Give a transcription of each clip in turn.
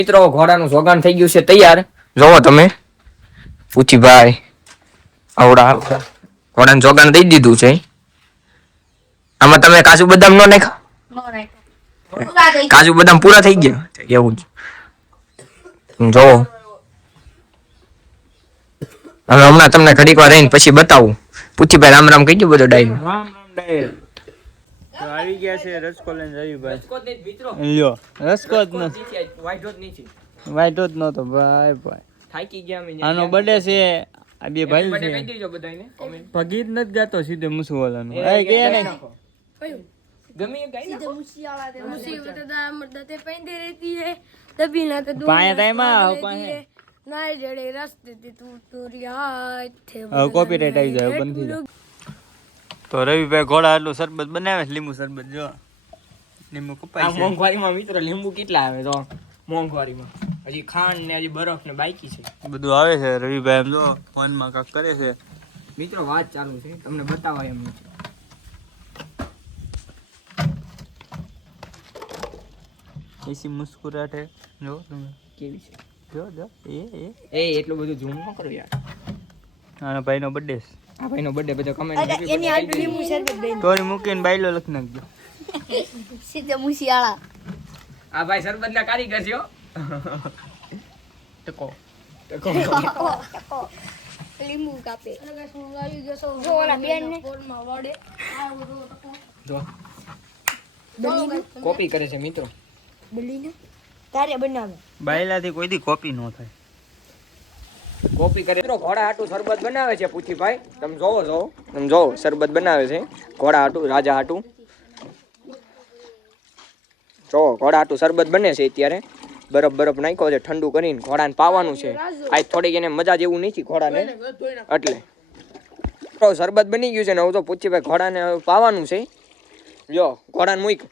મિત્રો ઘોડાનું જોગાણ થઈ ગયું છે તૈયાર. જોવો તમે પૂછીભાઈ આવડા ઘોડાનું જોગાણ દઈ દીધું છે. આમાં તમે કાજુ બદામ નો નાખ્યા? કાજુ બદામ પૂરા થઈ ગયા એવું જ. જોવો હવે હમણાં તમને ઘડીક વાર રહીને પછી બતાવું. પૂછીભાઈ રામ રામ કહી ગયું બધો ડાયરો. રામ રામ ડાયર તો આવી ગયા છે રસકો લઈને રવિભાઈ. લ્યો રસકો જ નથી, વાઈટો જ નતો ભાઈ ભાઈ. થાકી ગયા અમે. આનો બર્થડે છે, આ બે ભાઈ કહી છે. દેજો બધાને કોમેન્ટ. ભગીત નથી ગાતો સીધે મુસવાલાનું. એ કે ને ગમે એ ગાઈ નાખો. मुसीबत दा मदद पेंदे रहती है तभी ना तो पाए टाइम आओ पाए ना जड़े रास्ते ते तू तोरिया थे હવે કોપીરાઈટ આવી જાય બંધ થઈ જાય. તો રવિભાઈ ઘોડા આટલું શરબત બનાવે છે, લીંબુ શરબત. જો લીંબુ આ કપાય છે. મોંઘવારીમાં મિત્રો લીંબુ કેટલા આવે તો મોંઘવારીમાં હજી ખાંડ ને હજી બરફ ને બાકી છે. બધું આવે છે. રવિભાઈ એમ જો ફોનમાં કાક કરે છે. મિત્રો વાત ચાલુ છે, તમને બતાવાય એમ નથી. એસી મુસ્કુરાટ હે. જો તમે કેવી છે જો જો એ એટલું બધું ઝૂમ ન કરો યાર. આના ભાઈનો બર્થડે છે. આ ભાઈનો બર્થડે બધો કમેન્ટ એની આટલું લીંબુ શરબત દે સ્ટોરી મૂકીને બાયલો લખી નાખજો. સીધે મુસિયાળા આ ભાઈ સરબત ના કારીગર છે હો. ટકો ટકો લીંબુ કાપે જો ઓલા બેન ને ફોનમાં વડે જો કોપી કરે છે મિત્રો. બલીને તારે બનાવે બાયલાથી કોઈ દી કોપી ન થાય. કોપી કરે મિત્રો. ઘોડા હાટુ શરબત બનાવે છે પૂછીભાઈ. તમે જોવો છો, તમે જોવો શરબત બનાવે છે ઘોડા હાટુ, રાજા હાટુ. જો ઘોડા હાટુ શરબત બને છે અત્યારે. બરફ બરફ નાખ્યો છે ઠંડુ કરીને ઘોડાને પાવાનું છે. આજ થોડીક એને મજા જેવું નથી ઘોડાને એટલે. તો શરબત બની ગયું છે ને હવે તો પૂછીભાઈ ઘોડાને પાવાનું છે. જો ઘોડાને મૂક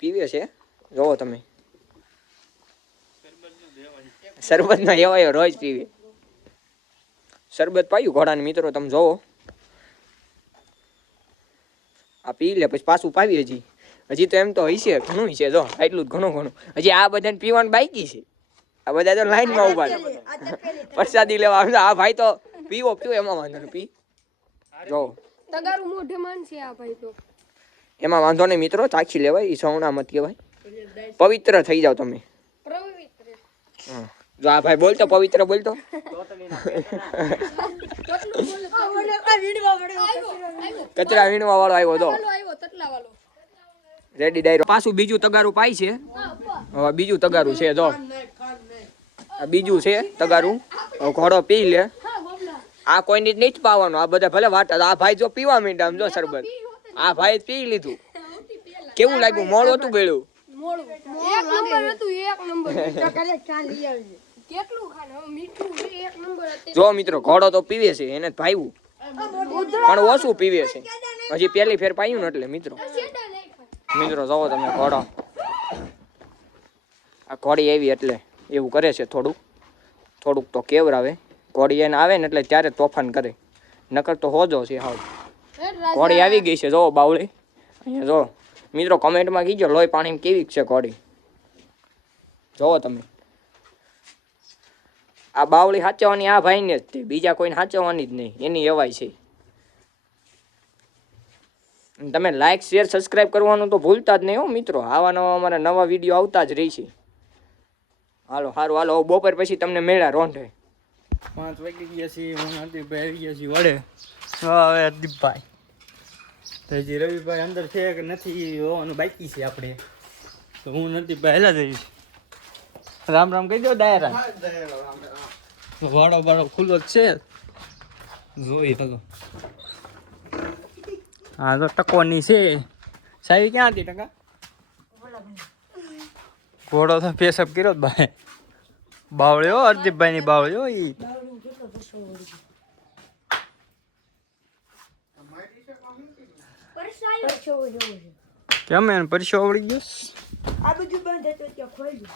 પીવે છે. જોવો તમે શરબત નો એવાયો રોજ પીવે. શરબત પાયું ઘોડાને મિત્રો તમે જોવો. આ પી લે પછી પાછું પાવી. હજી તો એમ તો હશે ઘણું છે. જો એટલું જ ઘણું ઘણું હજી આ બધાને પીવાનું બાકી છે. આ બધા તો લાઈનમાં ઉભા છે પ્રસાદી લેવા. આ ભાઈ તો પીવો એમાં વાંધો નહીં. પી જો તગારું મોઢે માન છે આ ભાઈ તો એમાં વાંધો નહીં મિત્રો. ચાખી લેવાય. એ સૌણા મત કહેવાય. પવિત્ર થઈ જાવ તમે. હા જો આ ભાઈ બોલતો પવિત્ર બોલતો. કચરા વીણવા વાળો આવ્યો તો રેડી ડાયરો. પાછું બીજું તગારું પાય છે. હવે બીજું તગારું છે. જો આ બીજું છે તગારું. હવે ઘોડો પી લે. આ કોઈને જ નહીં પાવાનું. આ બધા ભલે વાટા. આ ભાઈ જો પીવા માંડ્યા આમ જો શરબત. આ ભાઈ પી લીધું. કેવું લાગ્યું? મોડું હતું ગળ્યું. એક નંબર હતું. એક નંબર કેટલું ખાને મીઠું એક નંબર હતું. જો મિત્રો ઘોડો તો પીવે છે. એને ભાઈવું પણ ઓછું પીવે છે. હજી પહેલી ફેર પાયું ને એટલે મિત્રો. મિત્રો જોવો તમે ઘોડો. આ ઘોડી આવી એટલે એવું કરે છે. થોડુંક તો કેવરાવે. ઘોડી એને આવે ને એટલે ત્યારે તોફાન કરે. નકર તો હોજો છે હાવ. ઘોડી આવી ગઈ છે. જોવો બાવળી અહીંયા જો મિત્રો. કમેન્ટમાં કીજો લોહી પાણી કેવી છે ઘોડી. જોવો તમે. આ બાવળી સાચવવાની આ ભાઈને જ તે. બીજા કોઈને સાચવવાની જ નહીં. એની એવાય છે. તમે લાઈક શેર સબસ્ક્રાઇબ કરવાનું તો ભૂલતા જ નહીં હો મિત્રો. આવા નવા અમારા નવા વિડીયો આવતા જ રહી છે. હાલો સારું હાલો. બપોર પછી તમને મેળા રોંઢે. 5 વાગી ગયા છે. હું હરદીપભાઈ આવી ગયા છે વડે. હવે હરદીપભાઈ તો હજી રવિભાઈ અંદર છે કે નથી હોવાનું બાકી છે આપણે. તો હું હરદીપભાઈ હેલા જઈશ. રામ રામ કહી દો ડાયરા. વાડો બાડો ખુલ્લો જ છે. જોઈ હલો. હા તો ટકોની છે. સાવી ક્યાં હતી ટકા? ઘોડો તો પેશાબ કર્યો જ ભાઈ. બાવળ્યો હરદીપભાઈ ની બાવળ્યો. ઈ કેમ એને પરસો આવડી ગયો? આ બધું બંધ હતું ત્યાં ખોલ્યું.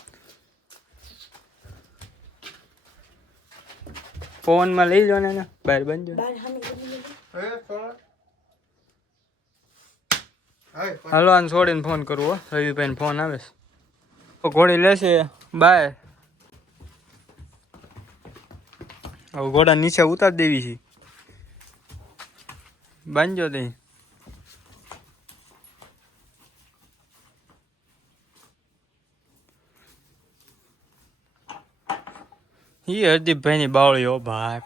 ફોનમાં લઈ લો ને બહાર બંધ. હાલો આને છોડીને ફોન કરવો. રવિભાઈ ફોન આવે છે. ઘોડી લેશે બાય. હવે ઘોડા નીચે ઉતાર દેવી છે. બાંધજો તે. એ હરદીપભાઈ ની બાવળી હો ભાઈ.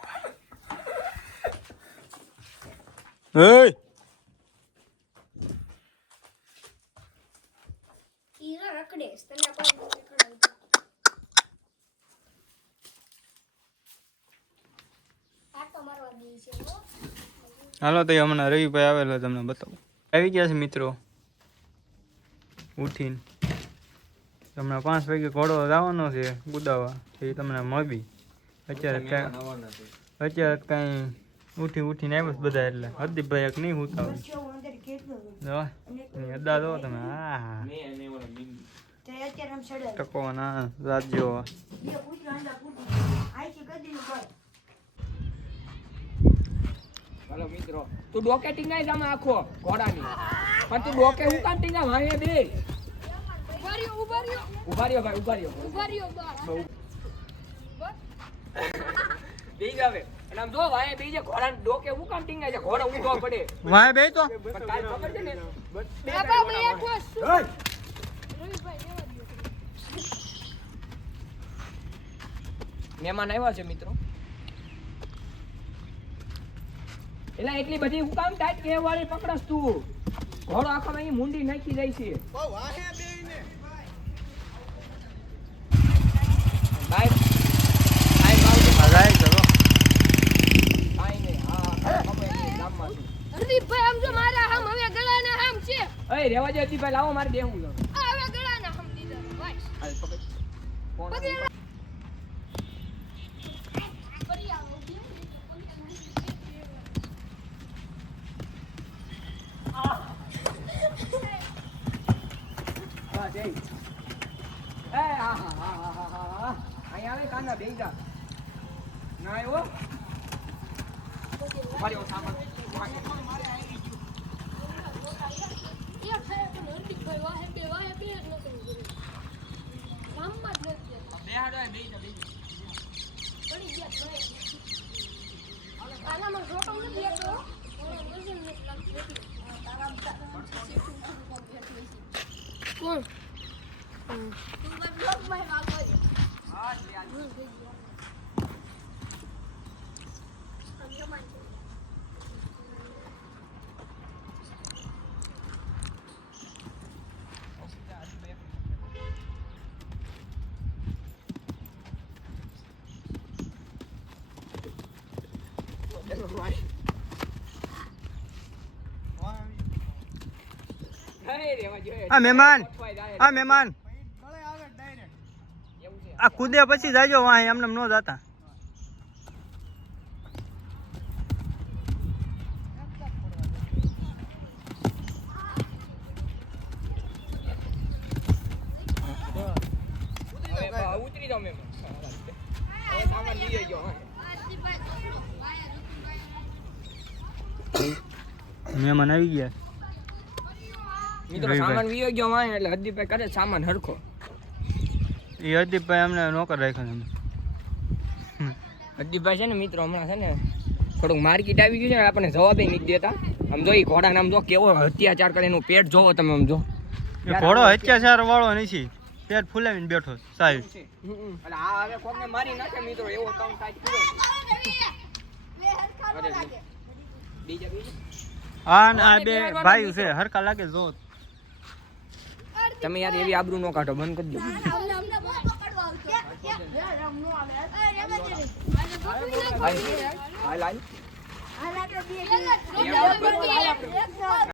ઈરા રખડે તને કોઈ રખડાવતું. આટો મારવા દે છે હો. હાલો તો હમણાં રવિભાઈ આવેલો તમને બતાવું. આવી ગયા છે મિત્રો ઉઠીને. હમણાં 5 વાગે ઘોડો જવાનો છે કુદાવા. એ તમને મળવી અત્યારે કાંઈ ઉઠીને આવ્યો બધા. એટલે હરદીપભાઈ એક નહીં ઉતાવ અદા દો તમે. હા ટકો ના રાજ્યો. હાલો મિત્રો, તું ડોકે ટીંગાઈ જામે આખો ઘોડાની, પણ તું ડોકે હું કાં ટીંગા વાહે બે. ઉભા રહ્યો ભાઈ, ઉભા રહ્યો. બેઈ જાવે અને આમ જો વાહે બેઈ જે ઘોડાને ડોકે હું કાં ટીંગાઈ છે. ઘોડો ઊંધો પડે વાય બે તો પણ કાલ ખબર છે ને બાપા બેઠો છું. રવિભાઈ રેવા દો. મહેમાન આવ્યા છે મિત્રો. એલા એટલી બધી હું કામ ટાઈટ કે વાળી પકડસ તું. ઘોડો આખામાં અહીં મુંડી નાખી જાય છે. બાય રાય કરો. કાઈ નહીં. હા ખબર છે ગામમાં છે. રવિભાઈ આમ જો મારા આમ હવે ગળાના આમ છે. અય રેવા દે હજી ભાઈ, લાવો મારે દેવું છે. આ હવે ગળાના આમ દીધા ભાઈ. હાલ પકડ. ફોન પકડી પડી આવો. હા જય. એ હા. અહીં આવે કાના બેઈ જા. ના આવ્યો. મારી સામાન એ ખાય તો રવિભાઈ વાહે બે જ ન કરી. ગામમાં જ નથી. બેહાડો બેઈ જા. પડી ગયા ભાઈ. આનામાં જોટો નથી લેતો. વજન નથી લાગતું. કોણ? તું બ્લોક માં વાગો છે. હા લે આ. આ મહેમાન આ કૂદે પછી જાજો વાહ. એમને ન જાતા. ઉતરી જાવ મેમ. સામાન લઈ ગયો. મહેમાન આવી ગયા મિત્રો. સામાન વીયો ગયો વાય એટલે હરદીપભાઈ કરે સામાન હરખો. એ હરદીપભાઈ અમને નોકર રાખ્યો. હરદીપભાઈ છે ને મિત્રો હમણાં છે ને થોડુંક માર્કેટ આવી ગયું છે ને, આપણને જવાબે નથી દેતા. આમ જો એ ઘોડાને આમ જો કેવો અત્યાચાર કરે એનું પેટ જોવો તમે. આમ જો ઘોડો અત્યાચાર વાળો નથી, પેટ ફૂલાવીને બેઠો સાહેબ. એટલે આ હવે કોકને મારી નાખે મિત્રો, એવો કામ કાજ કર્યો. બીજા હા ના બે ભાઈ છે હરખા લાગે જો તમે યાર એવી આબરૂ નો કાઢો, બંધ કરી દો. હાલ હાલ હાલ.